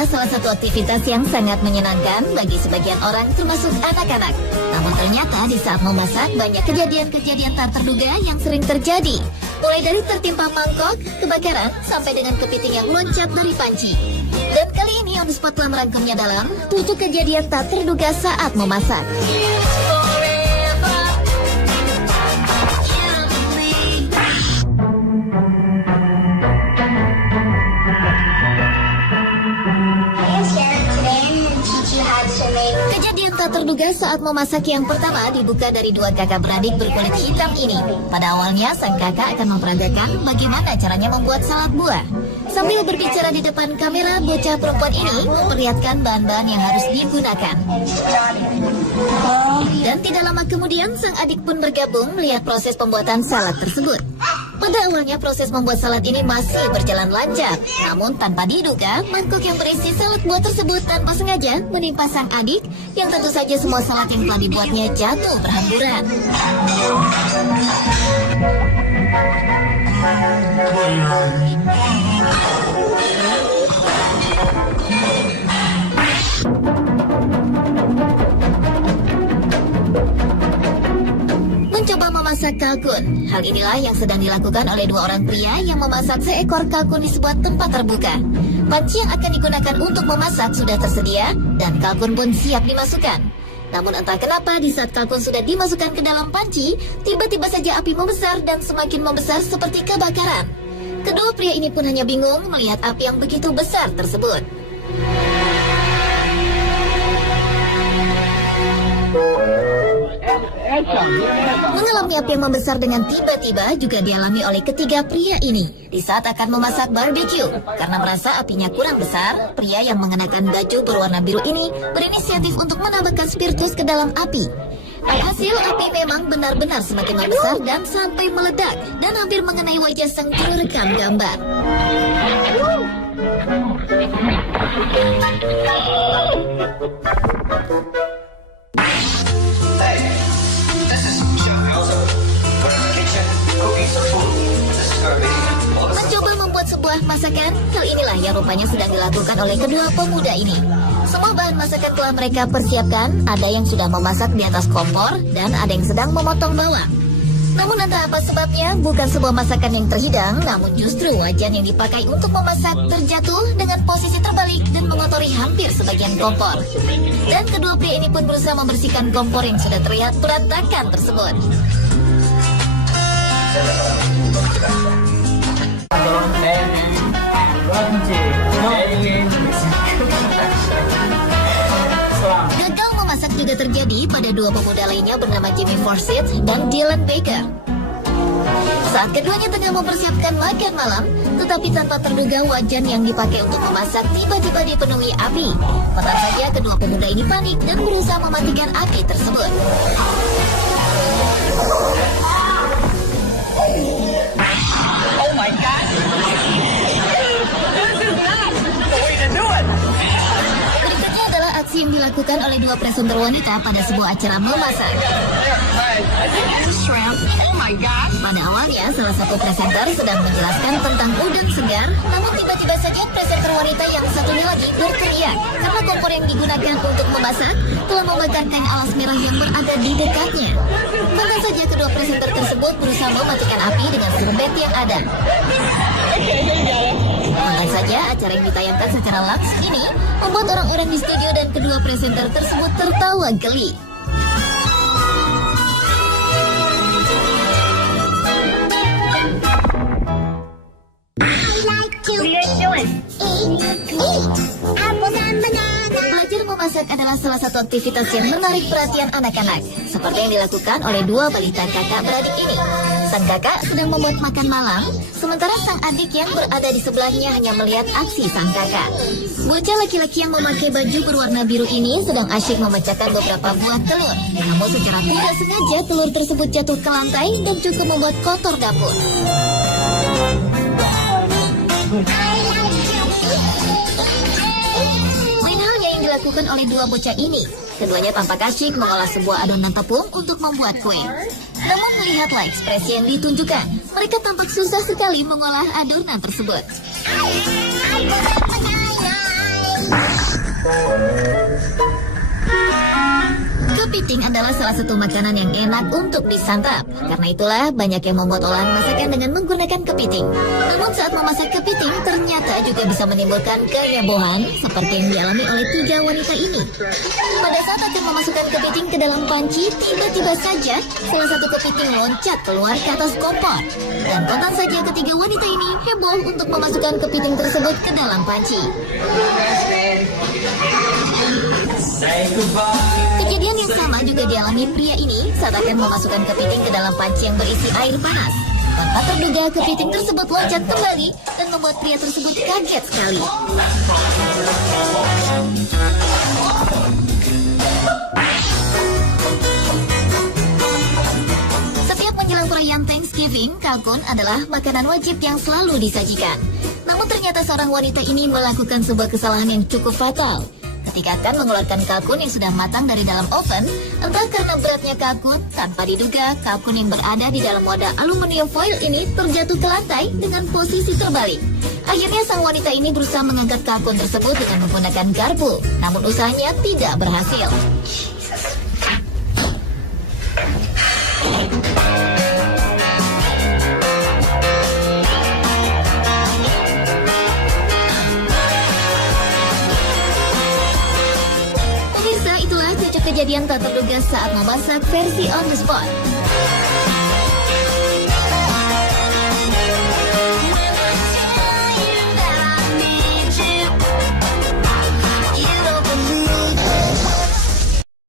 adalah salah satu aktivitas yang sangat menyenangkan bagi sebagian orang termasuk anak-anak. Namun ternyata di saat memasak banyak kejadian-kejadian tak terduga yang sering terjadi. Mulai dari tertimpa mangkok, kebakaran, sampai dengan kepiting yang loncat dari panci. Dan kali ini On The Spot telah merangkumnya dalam 7 kejadian tak terduga saat memasak. Kejadian tak terduga saat memasak yang pertama dibuka dari dua kakak beradik berkulit hitam ini. Pada awalnya, sang kakak akan memperagakan bagaimana caranya membuat salad buah. Sambil berbicara di depan kamera, bocah perempuan ini memperlihatkan bahan-bahan yang harus digunakan. Dan tidak lama kemudian, sang adik pun bergabung melihat proses pembuatan salad tersebut. Pada awalnya proses membuat salad ini masih berjalan lancar. Namun tanpa diduga, mangkok yang berisi salad buah tersebut tanpa sengaja menimpa sang adik, yang tentu saja semua salad yang telah dibuatnya jatuh berhamburan. Mencoba memasak kalkun. Hal inilah yang sedang dilakukan oleh dua orang pria yang memasak seekor kalkun di sebuah tempat terbuka. Panci yang akan digunakan untuk memasak sudah tersedia dan kalkun pun siap dimasukkan. Namun entah kenapa di saat kalkun sudah dimasukkan ke dalam panci, tiba-tiba saja api membesar dan semakin membesar seperti kebakaran. Kedua pria ini pun hanya bingung melihat api yang begitu besar tersebut. Mengalami api yang membesar dengan tiba-tiba juga dialami oleh ketiga pria ini di saat akan memasak barbecue. Karena merasa apinya kurang besar, pria yang mengenakan baju berwarna biru ini berinisiatif untuk menambahkan spiritus ke dalam api. Alhasil api memang benar-benar semakin membesar dan sampai meledak dan hampir mengenai wajah sang juru rekam gambar. Mencoba membuat sebuah masakan, hal inilah yang rupanya sedang dilakukan oleh kedua pemuda ini. Semua bahan masakan telah mereka persiapkan, ada yang sudah memasak di atas kompor, dan ada yang sedang memotong bawang. Namun entah apa sebabnya, bukan sebuah masakan yang terhidang, namun justru wajan yang dipakai untuk memasak terjatuh dengan posisi terbalik dan mengotori hampir sebagian kompor. Dan kedua pria ini pun berusaha membersihkan kompor yang sudah terlihat berantakan tersebut. Gagal memasak juga terjadi pada dua pemuda lainnya bernama Jimmy Forsyth dan Dylan Baker. Saat keduanya tengah mempersiapkan makan malam, tetapi tanpa terduga wajan yang dipakai untuk memasak tiba-tiba dipenuhi api. Tentu saja kedua pemuda ini panik dan berusaha mematikan api tersebut. Oh my God! This is not the way to do it! Berikutnya adalah aksi yang dilakukan oleh dua presenter wanita pada sebuah acara memasak. Shrimp. Oh my God! Pada awalnya, salah satu presenter sedang menjelaskan tentang udang segar, namun tiba-tiba saja presenter wanita yang satunya lagi berteriak karena kompor yang digunakan untuk memasak telah membakar kain alas merah yang berada di dekatnya. Tentu saja kedua presenter tersebut berusaha mematikan api dengan serbet yang ada. Tentu saja acara yang ditayangkan secara langsung ini membuat orang-orang di studio dan kedua presenter tersebut tertawa geli. Belajar memasak adalah salah satu aktivitas yang menarik perhatian anak-anak, seperti yang dilakukan oleh dua balita kakak beradik ini. Sang kakak sedang membuat makan malam, sementara sang adik yang berada di sebelahnya hanya melihat aksi sang kakak. Bocah laki-laki yang memakai baju berwarna biru ini sedang asyik memecahkan beberapa buah telur. Namun secara tidak sengaja telur tersebut jatuh ke lantai dan cukup membuat kotor dapur. Dilakukan oleh dua bocah ini. Keduanya tampak asyik mengolah sebuah adonan tepung untuk membuat kue. Namun melihatlah ekspresi yang ditunjukkan, mereka tampak susah sekali mengolah adonan tersebut. Kepiting adalah salah satu makanan yang enak untuk disantap. Karena itulah banyak yang membuat olahan masakan dengan menggunakan kepiting. Namun saat memasak kepiting ternyata juga bisa menimbulkan kehebohan seperti yang dialami oleh 3 wanita ini. Pada saat akan memasukkan kepiting ke dalam panci, tiba-tiba saja salah satu kepiting loncat keluar ke atas kompor. Dan kontan saja ketiga wanita ini heboh untuk memasukkan kepiting tersebut ke dalam panci. Kejadian yang sama juga dialami pria ini saat akan memasukkan kepiting ke dalam panci yang berisi air panas. Tanpa terduga, kepiting tersebut loncat kembali dan membuat pria tersebut kaget sekali. Setiap menjelang perayaan Thanksgiving, kalkun adalah makanan wajib yang selalu disajikan. Namun ternyata seorang wanita ini melakukan sebuah kesalahan yang cukup fatal. Ketika akan mengeluarkan kalkun yang sudah matang dari dalam oven, entah karena beratnya kalkun, tanpa diduga kalkun yang berada di dalam wadah aluminium foil ini terjatuh ke lantai dengan posisi terbalik. Akhirnya sang wanita ini berusaha mengangkat kalkun tersebut dengan menggunakan garpu, namun usahanya tidak berhasil. Pemirsa, itulah cocok kejadian tak terduga saat memasak versi on the spot.